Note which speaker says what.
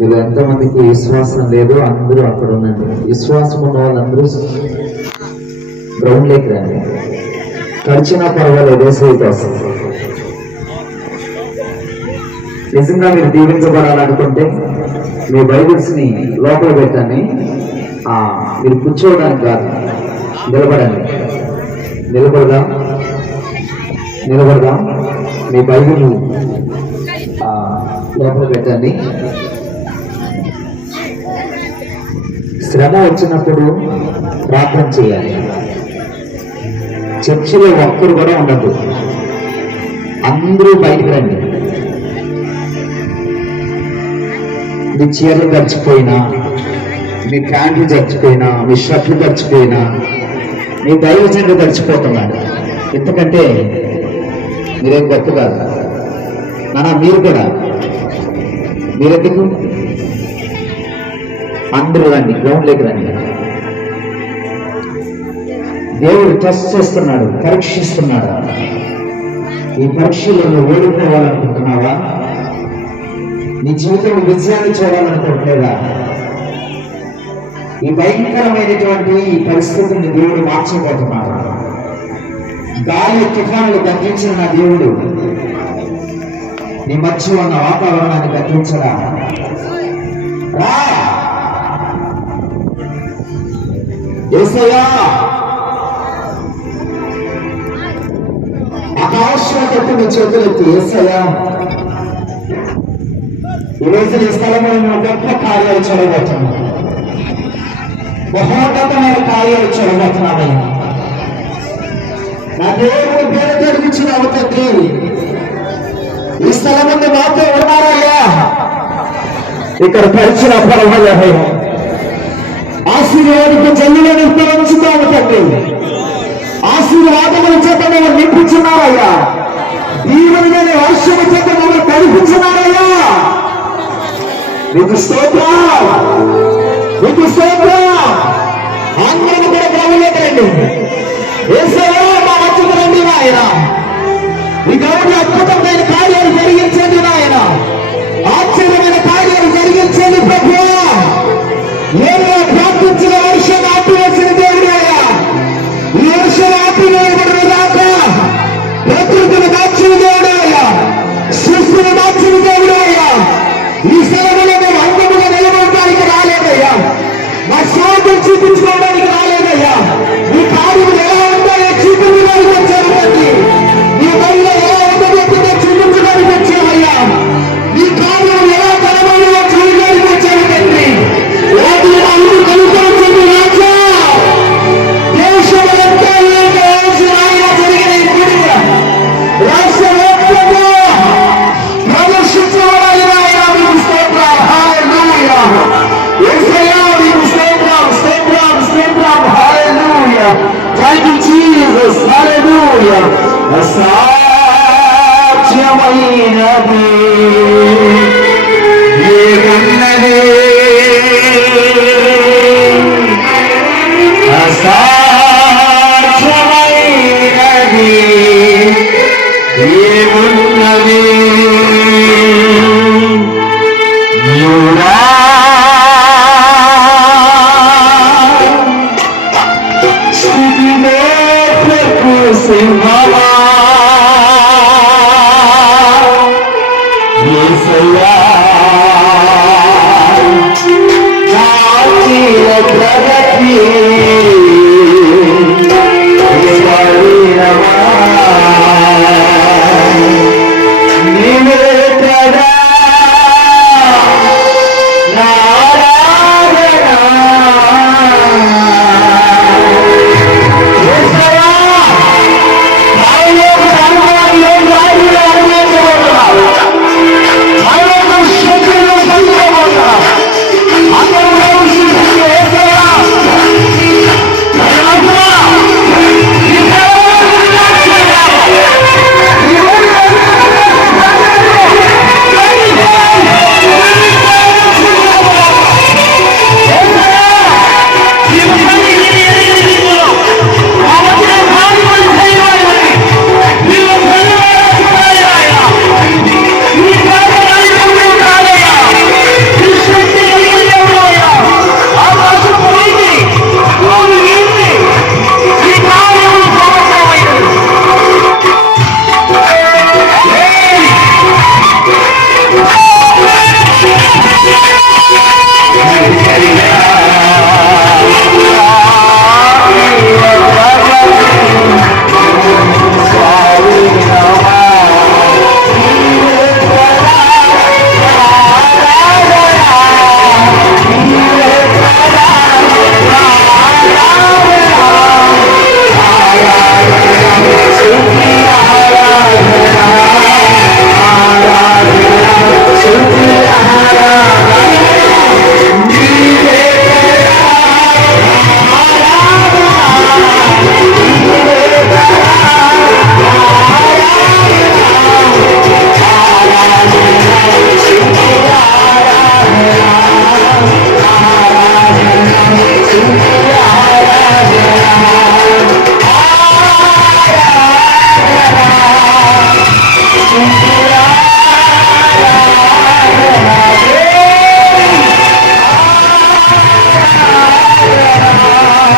Speaker 1: మీరు ఎంతమందికి విశ్వాసం లేదు అందరూ అక్కడ ఉండండి. విశ్వాసం ఉన్న వాళ్ళందరూ గ్రౌండ్లోకి రండి. ఖర్చినా పర్వాలేదు ఏసీ నిజంగా మీరు దీవించబడాలనుకుంటే మీ బైబిల్స్ని లోపల పెట్టండి. మీరు కూర్చోవడానికి కాదు నిలబడండి. నిలబడదా? నిలబడదాం. మీ బైబిల్ లోపల పెట్టండి. శ్రమ వచ్చినప్పుడు ప్రార్థన చేయాలి. చర్చిలో ఒక్కరు కూడా ఉండదు అందరూ బయటకు రండి. మీ చీరలు గడిచిపోయినా మీ ప్యాంట్లు గడిచిపోయినా మీ షర్ట్లు గడిచిపోయినా మీ దైవజనుడు గడిచిపోతున్నాడు ఎందుకంటే మీరేం గట్టు కాదు. నానా మీరు కూడా. మీరెందుకు? అందరూ రండి గ్రౌండ్లోకి రండి. దేవుడు టెస్ట్ చేస్తున్నాడు పరీక్షిస్తున్నాడు. ఈ పరీక్షలో నువ్వు ఓడిపోవాలనుకుంటున్నావా నీ జీవితంలో విజయాన్ని చూడాలనుకోవట్లేదా ఈ భయంకరమైనటువంటి ఈ పరిస్థితిని దేవుడు మార్చబోతున్నాడు. గాలి తుఫానులు తగ్గించిన నా దేవుడు. నీ మధ్య ఉన్న వాతావరణాన్ని తగ్గించడా రా! యేసయ్యా ఆకాశం తట్టు నీ చేతులెత్తి యేసయ్యా ఈరోజు ఈ స్థలంలో నువ్వు గొప్ప కార్యాలు చూడబోతున్నావు మహోన్నతమైన కార్యాలు చూడబోతున్నావయ్యా నా దేవుడు పేరు జరిగించిన అవుతుంది ఈ స్థలం ముందు మాతో ఉన్నారయ్యా. ఇక్కడ పరిచిన పర్వాలేదు ఆశీర్వాదకు జల్లులో నిర్ణయించుతాము తండ్రి ఆశీర్వాదముల చేత మేము నింపుచున్నారయ్యా. దీవెనమైన వర్షము చేత మమ్మల్ని కనిపించున్నారయ్యా నీకు స్తోత్రం. నీకు స్తోత్రం. అందరూ కూడా గ్రహంలోకి ఏసయ్యా ఆయన మధ్యకు ఈ గౌరవ అద్భుతమైన కార్యాలు జరిగించండి నాయన. Thank you, Jesus. Hallelujah. అసాధ్యమైనది ఏమన్నది అసా Thank you. Thank
Speaker 2: you.